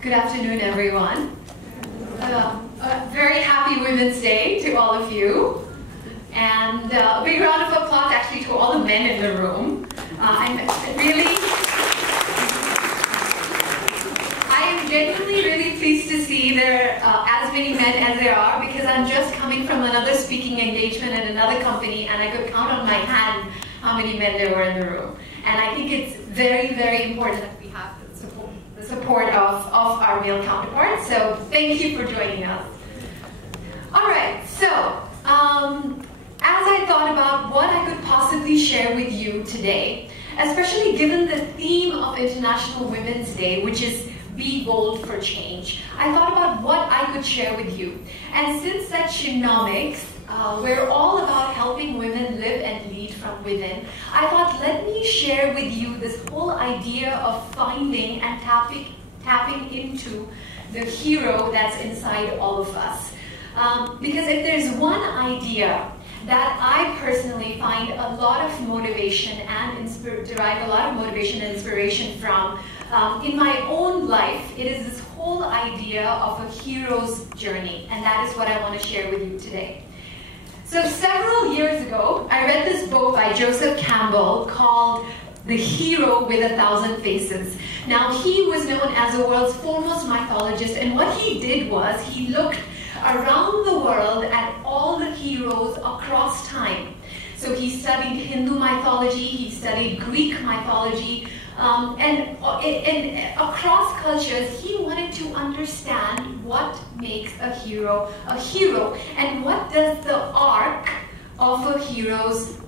Good afternoon, everyone. Very happy Women's Day to all of you. And a big round of applause actually to all the men in the room. I am genuinely really pleased to see there as many men as there are, because I'm just coming from another speaking engagement at another company, and I could count on my hand how many men there were in the room. And I think it's very, very important that we have the support of our male counterparts. So thank you for joining us. All right, so as I thought about what I could possibly share with you today, especially given the theme of International Women's Day, which is Be Bold for Change, I thought about what I could share with you. And since at Shenomics, we're all about helping women live and lead from within, I thought, let me share with you this whole idea of finding and tapping into the hero that's inside all of us. Because if there's one idea that I personally find a lot of motivation and derive a lot of motivation and inspiration from in my own life, it is this whole idea of a hero's journey, and that is what I want to share with you today. So several years ago, I read this book by Joseph Campbell called The Hero with a Thousand Faces. Now, he was known as the world's foremost mythologist, and what he did was he looked around the world at all the heroes across time. So he studied Hindu mythology, he studied Greek mythology, and across cultures, he wanted to understand what makes a hero, and what does the arc of a hero's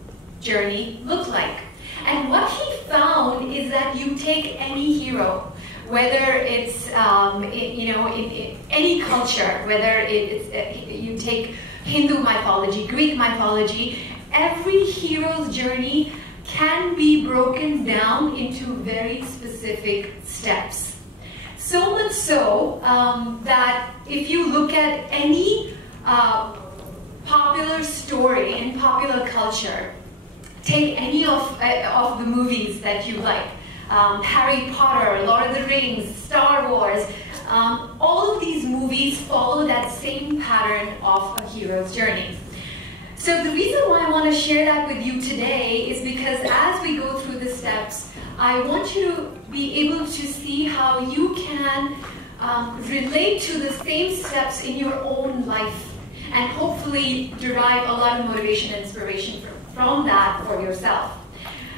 journey look like. And what he found is that you take any hero, whether it's in any culture, whether you take Hindu mythology, Greek mythology, every hero's journey can be broken down into very specific steps. So much so that if you look at any popular story in popular culture, take any of the movies that you like, Harry Potter, Lord of the Rings, Star Wars, all of these movies follow that same pattern of a hero's journey. So the reason why I want to share that with you today is because as we go through the steps, I want you to be able to see how you can relate to the same steps in your own life, and hopefully derive a lot of motivation and inspiration from that for yourself.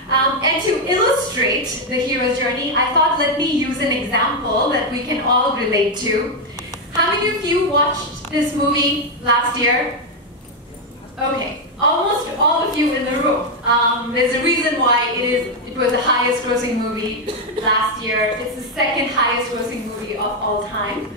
And to illustrate the hero's journey, I thought, let me use an example that we can all relate to. How many of you watched this movie last year? Okay, almost all of you in the room. There's a reason why it was the highest grossing movie last year. It's the second highest grossing movie of all time.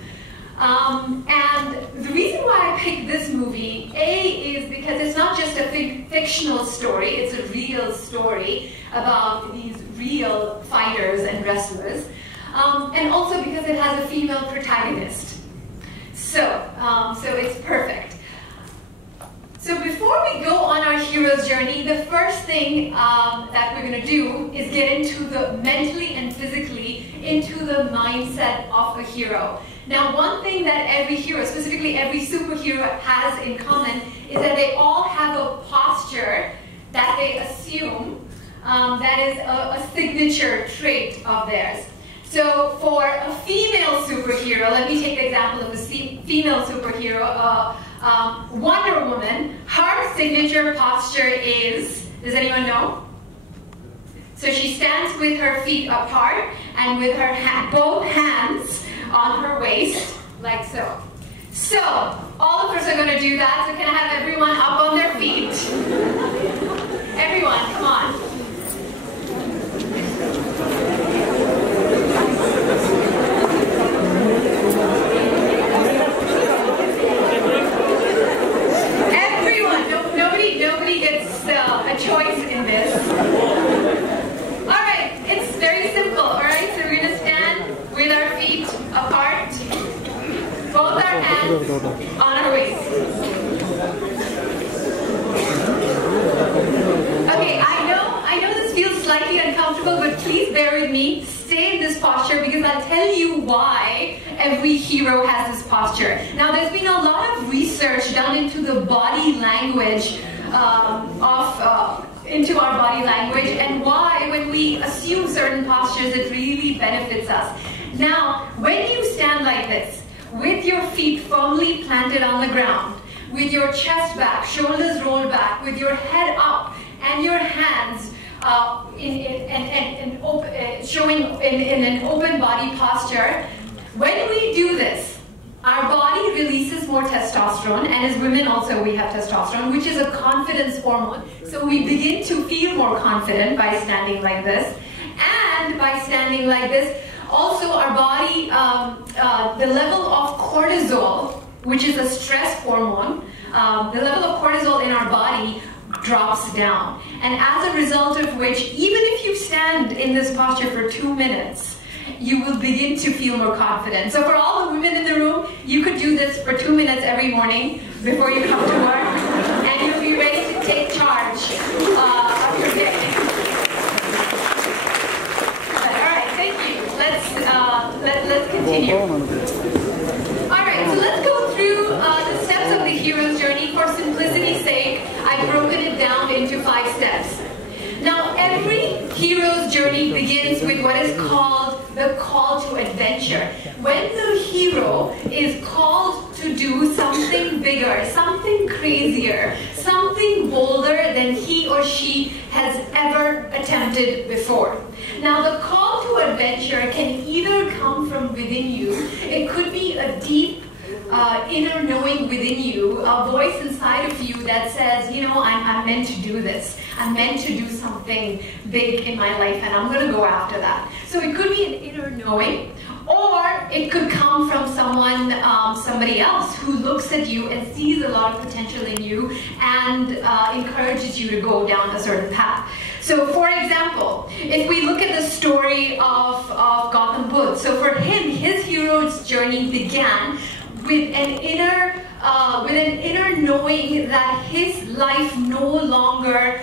And the reason why I picked this movie, is because it's not just a fictional story, it's a real story about these real fighters and wrestlers. And also because it has a female protagonist. So it's perfect. So before we go on our hero's journey, the first thing that we're going to do is get into the mentally and physically into the mindset of a hero. Now, one thing that every hero, specifically every superhero, has in common is that they all have a posture that they assume that is a signature trait of theirs. So for a female superhero, let me take the example of a female superhero, Wonder Woman, her signature posture is, does anyone know? So she stands with her feet apart and with her both hands on her waist, like so. So, all of us are going to do that, so can I have everyone up on their feet? Everyone, come on. Nobody gets a choice in this. Alright, it's very simple, alright? So we're going to stand with our feet apart, both our hands on our waist. Okay, I know this feels slightly uncomfortable, but please bear with me. stay in this posture because I'll tell you why every hero has this posture. Now, there's been a lot of research done into the body language into our body language and why when we assume certain postures it really benefits us. Now, when you stand like this, with your feet firmly planted on the ground, with your chest back, shoulders rolled back, with your head up and your hands showing in an open body posture, when we do this, our body releases more testosterone, and as women also we have testosterone, which is a confidence hormone. So we begin to feel more confident by standing like this. And by standing like this, also our body, the level of cortisol, which is a stress hormone, the level of cortisol in our body drops down. And as a result of which, even if you stand in this posture for 2 minutes, you will begin to feel more confident. So for all the women in the room, you could do this for 2 minutes every morning before you come to work, and you'll be ready to take charge of your day. All right, thank you. Let's continue. All right, so let's go through the steps of the hero's journey. For simplicity's sake, I've broken it down into 5 steps. Now, every hero's journey begins with what is called the call to adventure. When the hero is called to do something bigger, something crazier, something bolder than he or she has ever attempted before. Now, the call to adventure can either come from within you. It could be a deep inner knowing within you, a voice inside of you that says, you know, I'm meant to do this. I'm meant to do something big in my life and I'm going to go after that. So it could be an inner knowing, or it could come from someone, somebody else who looks at you and sees a lot of potential in you and encourages you to go down a certain path. So for example, if we look at the story of Gautam Buddha, so for him, his hero's journey began with an inner knowing that his life no longer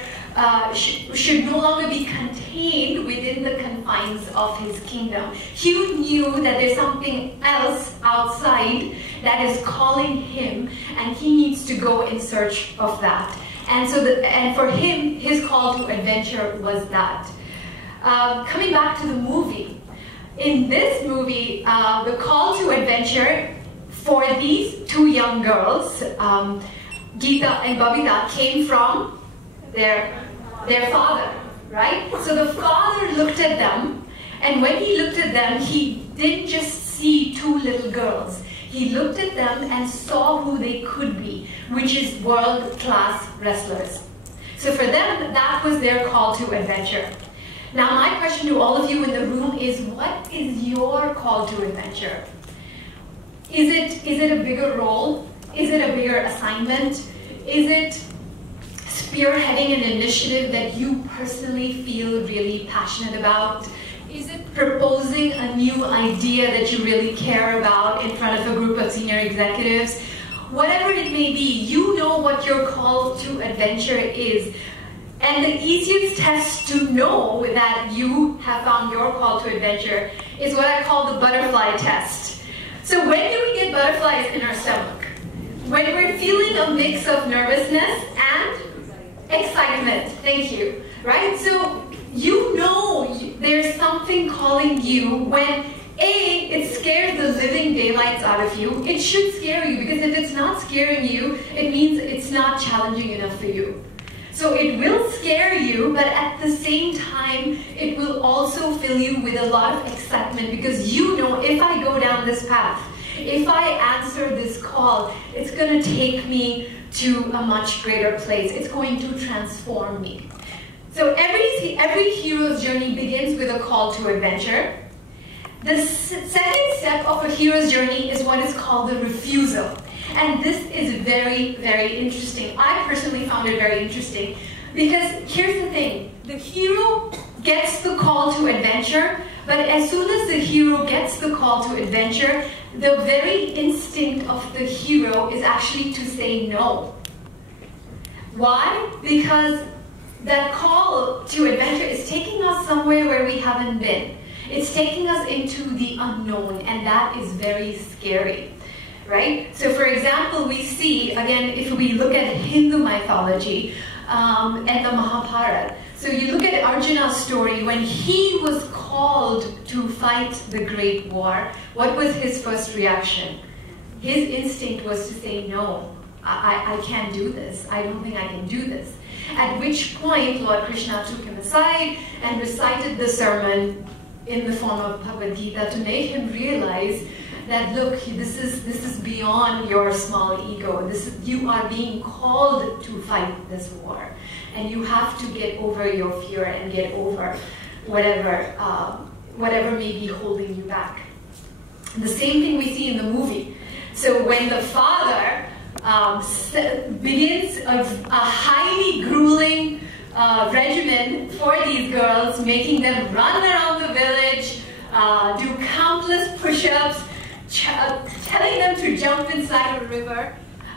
should no longer be contained within the confines of his kingdom. He knew that there's something else outside that is calling him, and he needs to go in search of that. And so, and for him, his call to adventure was that. Coming back to the movie, in this movie, the call to adventure for these 2 young girls, Geeta and Babita, came from their father, right? So the father looked at them, and when he looked at them, he didn't just see 2 little girls. He looked at them and saw who they could be, which is world-class wrestlers. So for them, that was their call to adventure. Now my question to all of you in the room is, what is your call to adventure? Is it a bigger role? Is it a bigger assignment? Is it spearheading an initiative that you personally feel really passionate about? Is it proposing a new idea that you really care about in front of a group of senior executives? Whatever it may be, you know what your call to adventure is. And the easiest test to know that you have found your call to adventure is what I call the butterfly test. So when do we get butterflies in our stomach? When we're feeling a mix of nervousness and excitement. Thank you. Right? So you know there's something calling you when A, it scares the living daylights out of you. It should scare you, because if it's not scaring you, it means it's not challenging enough for you. So it will scare you, but at the same time, it will also fill you with a lot of excitement, because you know, if I go down this path, if I answer this call, it's going to take me to a much greater place. It's going to transform me. So every hero's journey begins with a call to adventure. The second step of a hero's journey is what is called the refusal. And this is very, very interesting. I personally found it very interesting, because here's the thing. The hero gets the call to adventure, but as soon as the hero gets the call to adventure, the very instinct of the hero is actually to say no. Why? Because that call to adventure is taking us somewhere where we haven't been. It's taking us into the unknown, and that is very scary, right? So for example, we see, again, if we look at Hindu mythology and the Mahabharata, so you look at Arjuna's story, when he was called to fight the great war, what was his first reaction? His instinct was to say, no, I can't do this. I don't think I can do this. At which point, Lord Krishna took him aside and recited the sermon in the form of Bhagavad Gita to make him realize that, look, this is beyond your small ego. You are being called to fight this war. And you have to get over your fear and get over whatever may be holding you back. The same thing we see in the movie. So when the father begins a highly grueling regimen for these girls, making them run around the village, do countless push-ups, telling them to jump inside a river,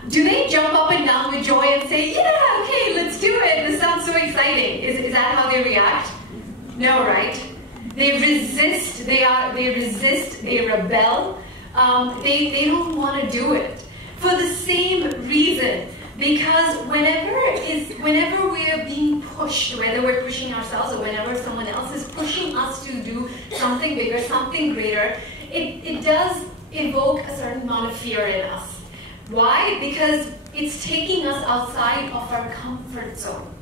do they jump up and down with joy and say, yeah, okay, let's do it, this sounds so exciting? Is that how they react? No, right? They resist, they rebel, they don't want to do it. For the same reason, because whenever we are being pushed, whether we're pushing ourselves or whenever someone else is pushing us to do something bigger, something greater, it does evoke a certain amount of fear in us. Why? Because it's taking us outside of our comfort zone.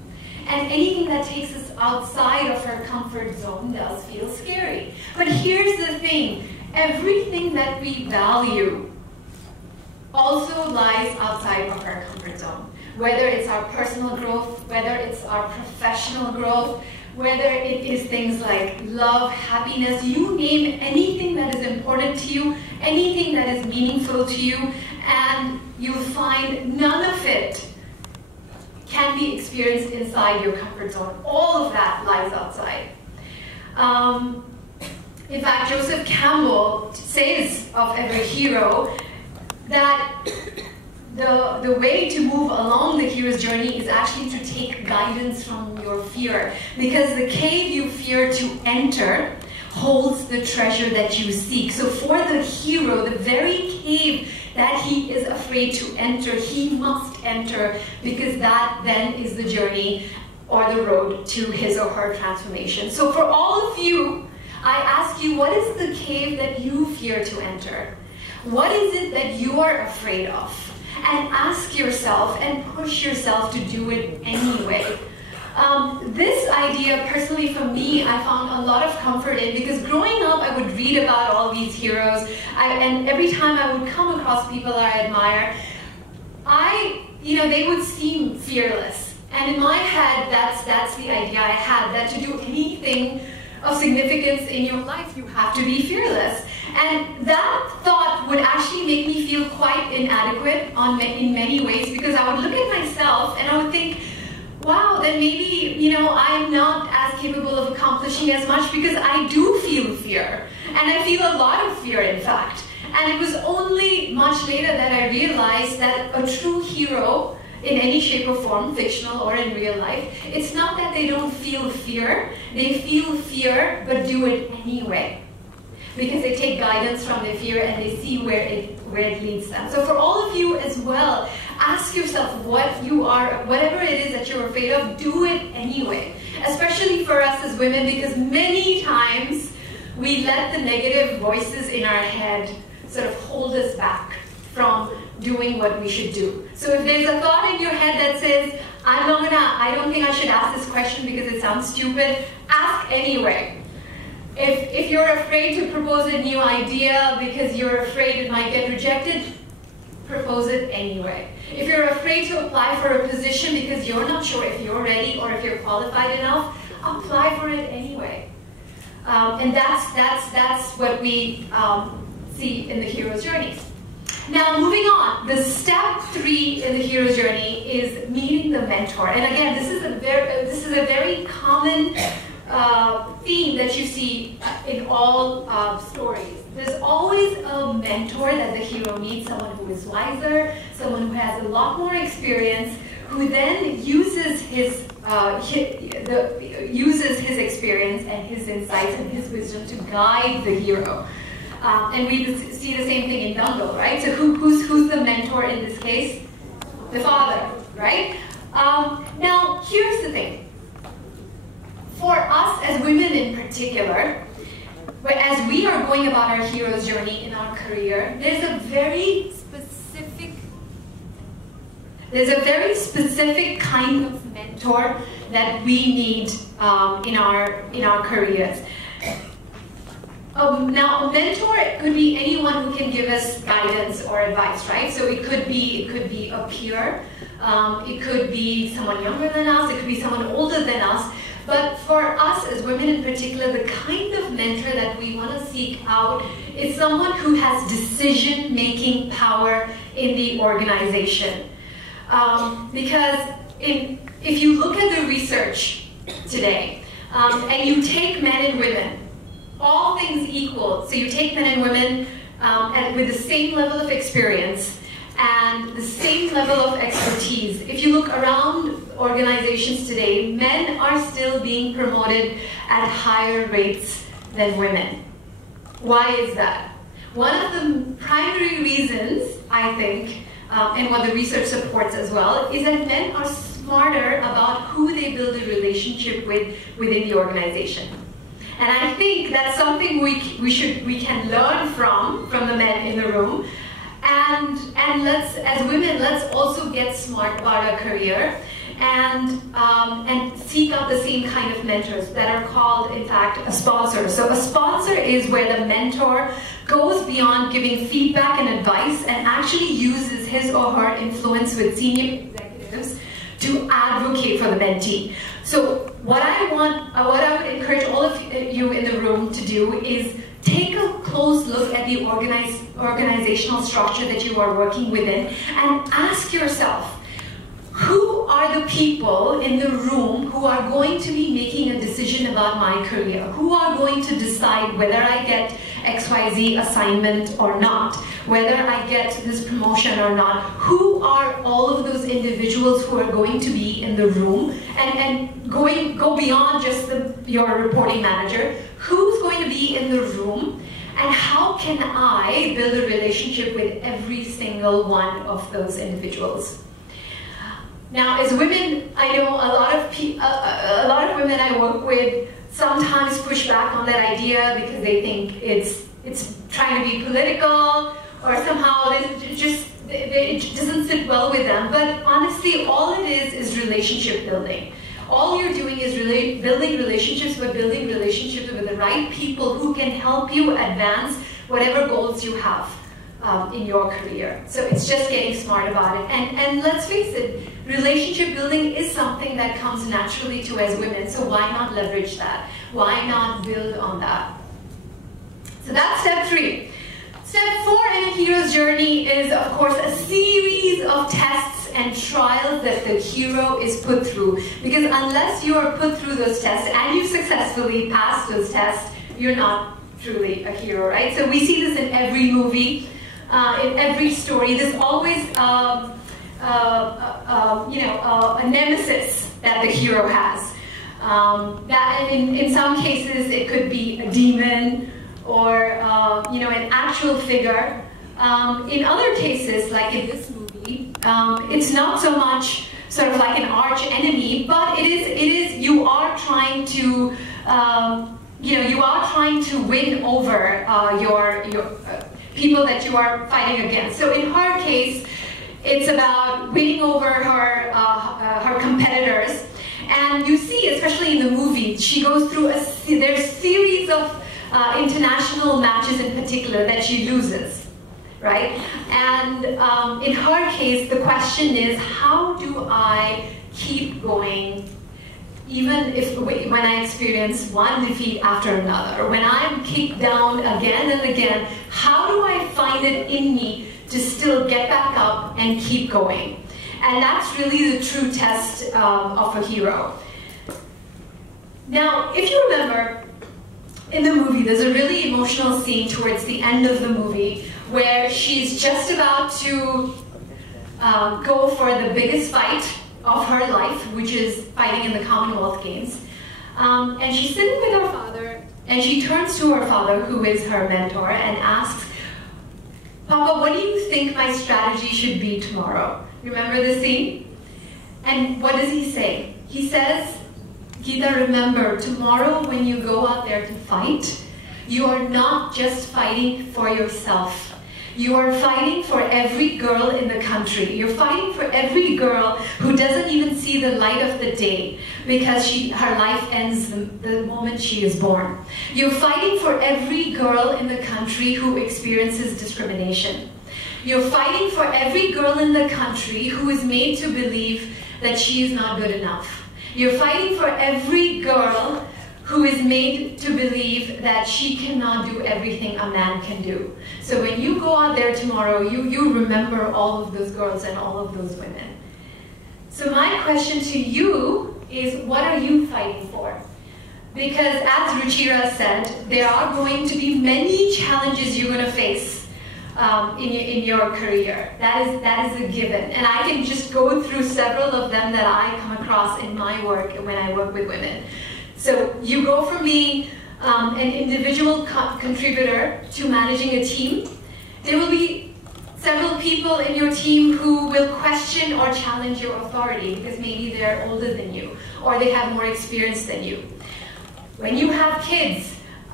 And anything that takes us outside of our comfort zone does feel scary. But here's the thing, everything that we value also lies outside of our comfort zone. Whether it's our personal growth, whether it's our professional growth, whether it is things like love, happiness, you name anything that is important to you, anything that is meaningful to you, and you'll find none of it can be experienced inside your comfort zone. All of that lies outside. In fact, Joseph Campbell says of every hero that the way to move along the hero's journey is actually to take guidance from your fear, because the cave you fear to enter holds the treasure that you seek. So for the hero, the very cave that he is afraid to enter, he must enter, because that then is the journey or the road to his or her transformation. So for all of you, I ask you, what is the cave that you fear to enter? What is it that you are afraid of? And ask yourself and push yourself to do it anyway. This idea, personally for me, I found a lot of comfort in, because growing up I would read about all these heroes, and every time I would come across people I admire, they would seem fearless. And in my head, that's the idea I had, that to do anything of significance in your life, you have to be fearless. And that thought would actually make me feel quite inadequate in many ways, because I would look at myself and I would think, wow, then maybe, I'm not as capable of accomplishing as much, because I do feel fear. And I feel a lot of fear, in fact. And it was only much later that I realized that a true hero, in any shape or form, fictional or in real life, it's not that they don't feel fear. They feel fear, but do it anyway, because they take guidance from their fear and they see where it leads them. So for all of you as well, ask yourself what you are, whatever it is that you're afraid of, do it anyway. Especially for us as women, because many times we let the negative voices in our head sort of hold us back from doing what we should do. So if there's a thought in your head that says, I don't think I should ask this question because it sounds stupid, ask anyway. If you're afraid to propose a new idea because you're afraid it might get rejected, propose it anyway. If you're afraid to apply for a position because you're not sure if you're ready or if you're qualified enough, apply for it anyway. And that's what we see in the hero's journey. Now, moving on, the step 3 in the hero's journey is meeting the mentor. And again, this is a very common theme that you see in all stories. There's always a mentor that the hero meets, someone who is wiser, someone who has a lot more experience, who then uses his uses his experience and his insights and his wisdom to guide the hero. And we see the same thing in Dumbo, right? So who's the mentor in this case? The father, right? Now, here's the thing. For us as women in particular, as we are going about our hero's journey in our career, there's a very specific kind of mentor that we need in our careers. Now, a mentor could be anyone who can give us guidance or advice, right? So it could be a peer, it could be someone younger than us, it could be someone older than us. But for us as women in particular, the kind of mentor that we want to seek out is someone who has decision-making power in the organization. Because if you look at the research today, and you take men and women, all things equal, so you take men and women with the same level of experience and the same level of expertise. If you look around organizations today, men are still being promoted at higher rates than women. Why is that? One of the primary reasons, I think, and what the research supports as well, is that men are smarter about who they build a relationship with within the organization. And I think that's something we can learn from the men in the room. And let's, as women, let's also get smart about our career and seek out the same kind of mentors that are called, in fact, a sponsor. So a sponsor is where the mentor goes beyond giving feedback and advice and actually uses his or her influence with senior executives to advocate for the mentee. So what I would encourage all of you in the room to do is take a close look at the organizational structure that you are working within and ask yourself, who are the people in the room who are going to be making a decision about my career? Who are going to decide whether I get XYZ assignment or not? Whether I get this promotion or not? Who are all of those individuals who are going to be in the room and go beyond just your reporting manager? Who's going to be in the room? And how can I build a relationship with every single one of those individuals? Now, as women, I know a lot of women I work with sometimes push back on that idea because they think it's trying to be political or somehow it just doesn't sit well with them. But honestly, all it is relationship building. All you're doing is building relationships, but building relationships with the right people who can help you advance whatever goals you have in your career. So it's just getting smart about it. And let's face it, relationship building is something that comes naturally to us women, so why not leverage that? Why not build on that? So that's step 3. Step 4 in a hero's journey is, of course, a series of tests and trials that the hero is put through. Because unless you are put through those tests and you successfully pass those tests, you're not truly a hero, right? So we see this in every movie, in every story. There's always a nemesis that the hero has. That in some cases it could be a demon or an actual figure. In other cases, like in this movie, it's not so much sort of like an arch enemy, but it is you are trying to win over your people that you are fighting against. So in her case, it's about winning over her competitors. And you see, especially in the movie, she goes through there's a series of international matches in particular that she loses, right? And in her case, the question is, how do I keep going even when I experience one defeat after another? When I'm kicked down again and again, how do I find it in me to still get back up and keep going? And that's really the true test of a hero. Now, if you remember, in the movie, there's a really emotional scene towards the end of the movie where she's just about to go for the biggest fight of her life, which is fighting in the Commonwealth Games. And she's sitting with her father, and she turns to her father, who is her mentor, and asks, "Papa, what do you think my strategy should be tomorrow?" Remember the scene? And what does he say? He says, "Geeta, remember, tomorrow when you go out there to fight, you are not just fighting for yourself. You are fighting for every girl in the country. You're fighting for every girl who doesn't even see the light of the day because her life ends the moment she is born. You're fighting for every girl in the country who experiences discrimination. You're fighting for every girl in the country who is made to believe that she is not good enough. You're fighting for every girl who is made to believe that she cannot do everything a man can do. So when you go out there tomorrow, you remember all of those girls and all of those women." So my question to you is, what are you fighting for? Because as Ruchira said, there are going to be many challenges you're going to face in your career. That is a given. And I can just go through several of them that I come across in my work when I work with women. So you go from being an individual contributor to managing a team. There will be several people in your team who will question or challenge your authority because maybe they're older than you or they have more experience than you. When you have kids,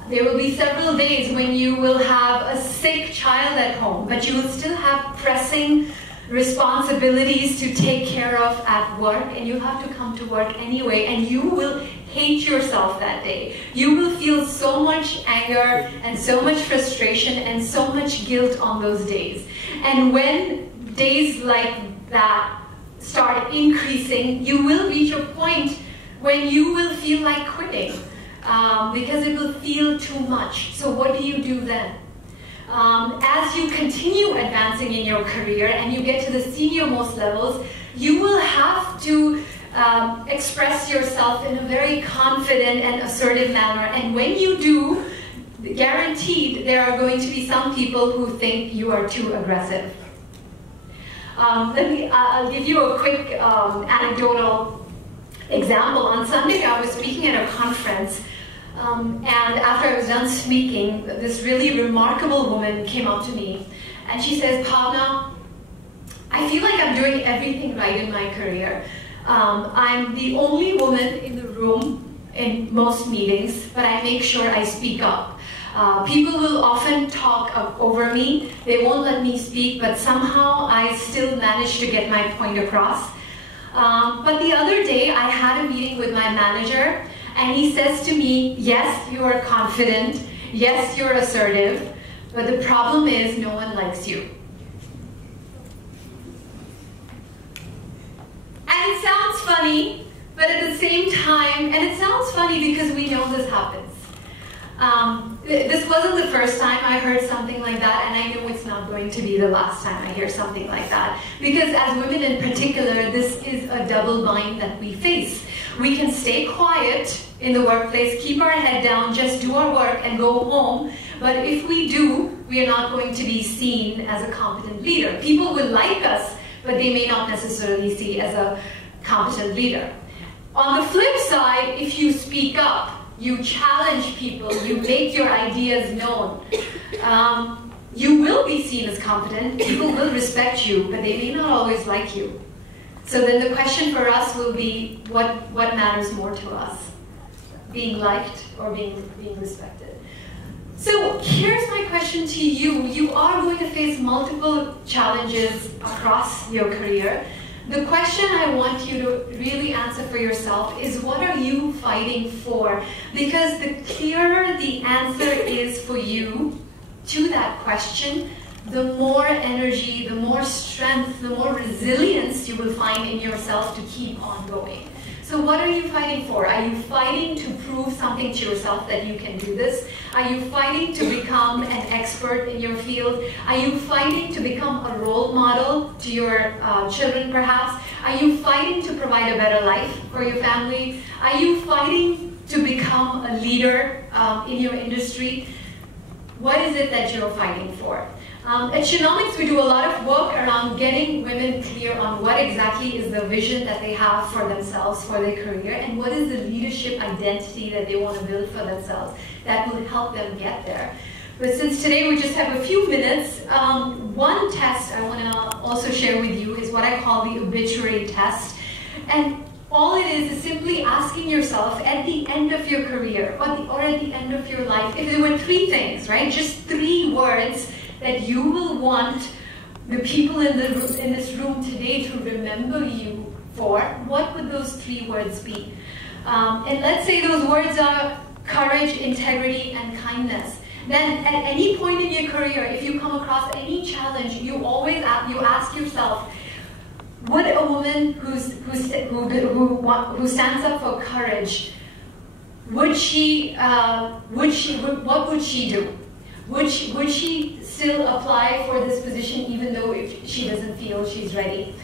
there will be several days when you will have a sick child at home, but you will still have pressing responsibilities to take care of at work, and you have to come to work anyway, and you will hate yourself that day. You will feel so much anger and so much frustration and so much guilt on those days. And when days like that start increasing, you will reach a point when you will feel like quitting because it will feel too much. So what do you do then? As you continue advancing in your career and you get to the senior most levels, you will have to express yourself in a very confident and assertive manner. And when you do, guaranteed there are going to be some people who think you are too aggressive. I'll give you a quick anecdotal example. On Sunday, I was speaking at a conference. And after I was done speaking, this really remarkable woman came up to me and she says, "Bhavna, I feel like I'm doing everything right in my career. I'm the only woman in the room in most meetings, but I make sure I speak up. People will often talk over me. They won't let me speak, but somehow I still manage to get my point across. But the other day, I had a meeting with my manager, and he says to me, yes, you are confident, yes, you're assertive, but the problem is no one likes you." And it sounds funny, but at the same time, and it sounds funny because we know this happens. This wasn't the first time I heard something like that, and I know it's not going to be the last time I hear something like that. Because as women in particular, this is a double bind that we face. We can stay quiet in the workplace, keep our head down, just do our work and go home. But if we do, we are not going to be seen as a competent leader. People will like us, but they may not necessarily see as a competent leader. On the flip side, if you speak up, you challenge people, you make your ideas known, you will be seen as competent, people will respect you, but they may not always like you. So then the question for us will be, what matters more to us? Being liked or being respected? So here's my question to you. You are going to face multiple challenges across your career. The question I want you to really answer for yourself is, what are you fighting for? Because the clearer the answer is for you to that question, the more energy, the more strength, the more resilience you will find in yourself to keep on going. So what are you fighting for? Are you fighting to prove something to yourself that you can do this? Are you fighting to become an expert in your field? Are you fighting to become a role model to your children perhaps? Are you fighting to provide a better life for your family? Are you fighting to become a leader in your industry? What is it that you're fighting for? At Shenomics, we do a lot of work around getting women clear on what exactly is the vision that they have for themselves, for their career, and what is the leadership identity that they want to build for themselves that will help them get there. But since today we just have a few minutes, one test I want to also share with you is what I call the obituary test. And all it is simply asking yourself at the end of your career or at the end of your life, if there were three things, right? Just three words that you will want the people in this room today to remember you for, what would those three words be? And let's say those words are courage, integrity, and kindness. Then at any point in your career, if you come across any challenge, you always ask yourself, would a woman who stands up for courage, what would she do? Would she still apply for this position even though if she doesn't feel she's ready?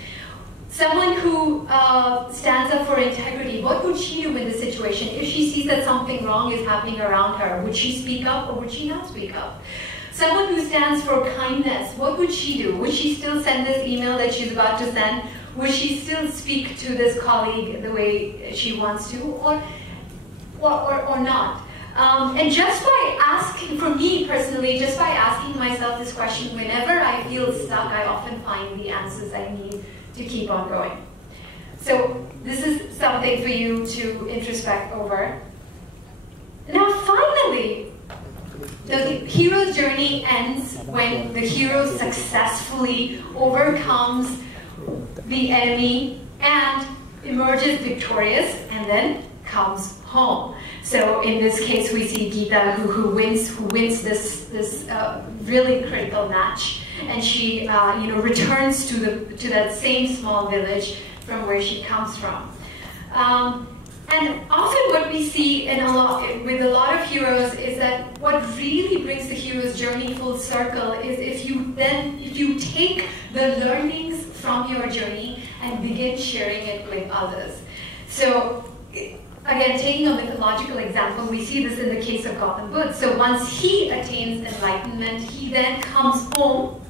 Someone who stands up for integrity, what would she do in this situation? If she sees that something wrong is happening around her, would she speak up or would she not speak up? Someone who stands for kindness, what would she do? Would she still send this email that she's about to send? Would she still speak to this colleague the way she wants to, or not? And just by asking, for me personally, just by asking myself this question, whenever I feel stuck, I often find the answers I need to keep on going. So this is something for you to introspect over. Now finally, the hero's journey ends when the hero successfully overcomes the enemy and emerges victorious and then comes home. So in this case, we see Geeta who wins this really critical match, and she returns to that same small village from where she comes from. And often what we see with a lot of heroes is that what really brings the hero's journey full circle is if you take the learnings from your journey and begin sharing it with others. So again, taking a mythological example, we see this in the case of Gautam Buddha. So once he attains enlightenment, he then comes home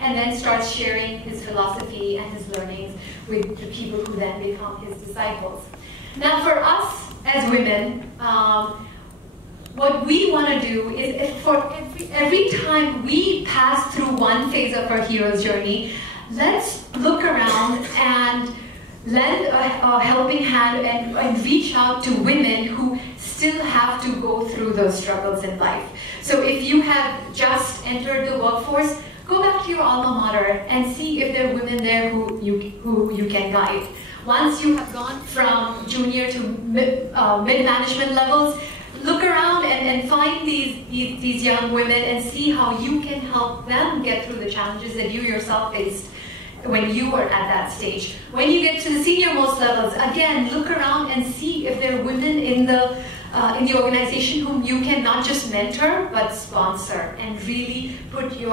and then starts sharing his philosophy and his learnings with the people who then become his disciples. Now for us as women, what we want to do is for every time we pass through one phase of our hero's journey, let's look around and lend a helping hand and reach out to women who still have to go through those struggles in life. So if you have just entered the workforce, go back to your alma mater and see if there are women there who you can guide. Once you have gone from junior to mid-management levels, look around and find these young women and see how you can help them get through the challenges that you yourself faced when you were at that stage. When you get to the senior-most levels, again, look around and see if there are women in the organization whom you can not just mentor but sponsor, and really put the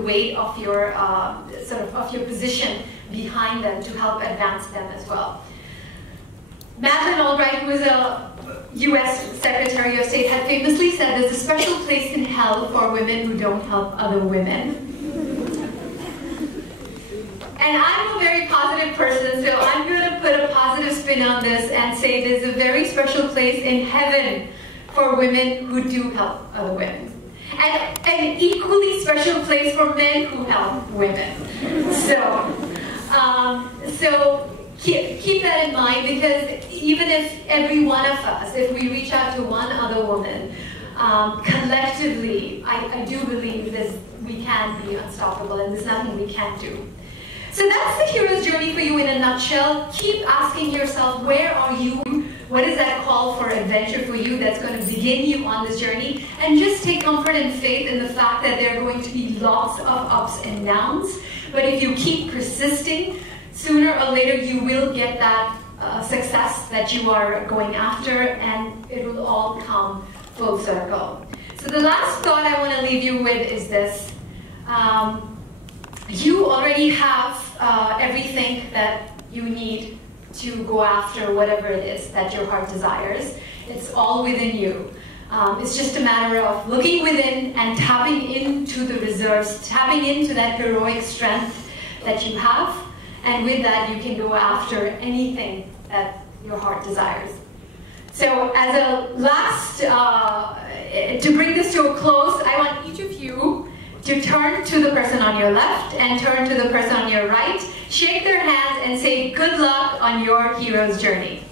weight of your your position behind them to help advance them as well. Madeleine Albright, who was a U.S. Secretary of State, had famously said there's a special place in hell for women who don't help other women. And I'm a very positive person, so I'm going to put a positive spin on this and say there's a very special place in heaven for women who do help other women. And an equally special place for men who help women. So keep that in mind, because even if every one of us, if we reach out to one other woman, collectively, I do believe we can be unstoppable and there's nothing we can't do. So that's the hero's journey for you in a nutshell. Keep asking yourself, where are you? What is that call for adventure for you that's going to begin you on this journey? And just take comfort and faith in the fact that there are going to be lots of ups and downs. But if you keep persisting, sooner or later you will get that success that you are going after, and it will all come full circle. So the last thought I want to leave you with is this. You already have everything that you need to go after whatever it is that your heart desires. It's all within you. It's just a matter of looking within and tapping into the reserves, tapping into that heroic strength that you have, and with that you can go after anything that your heart desires. So as a last, to bring this to a close, I want each of you to turn to the person on your left and turn to the person on your right, shake their hands and say good luck on your hero's journey.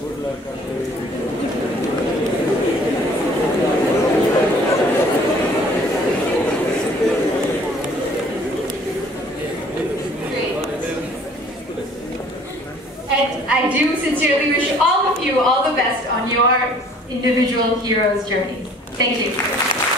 Good luck. And I do sincerely wish all of you all the best on your individual hero's journeys. Thank you.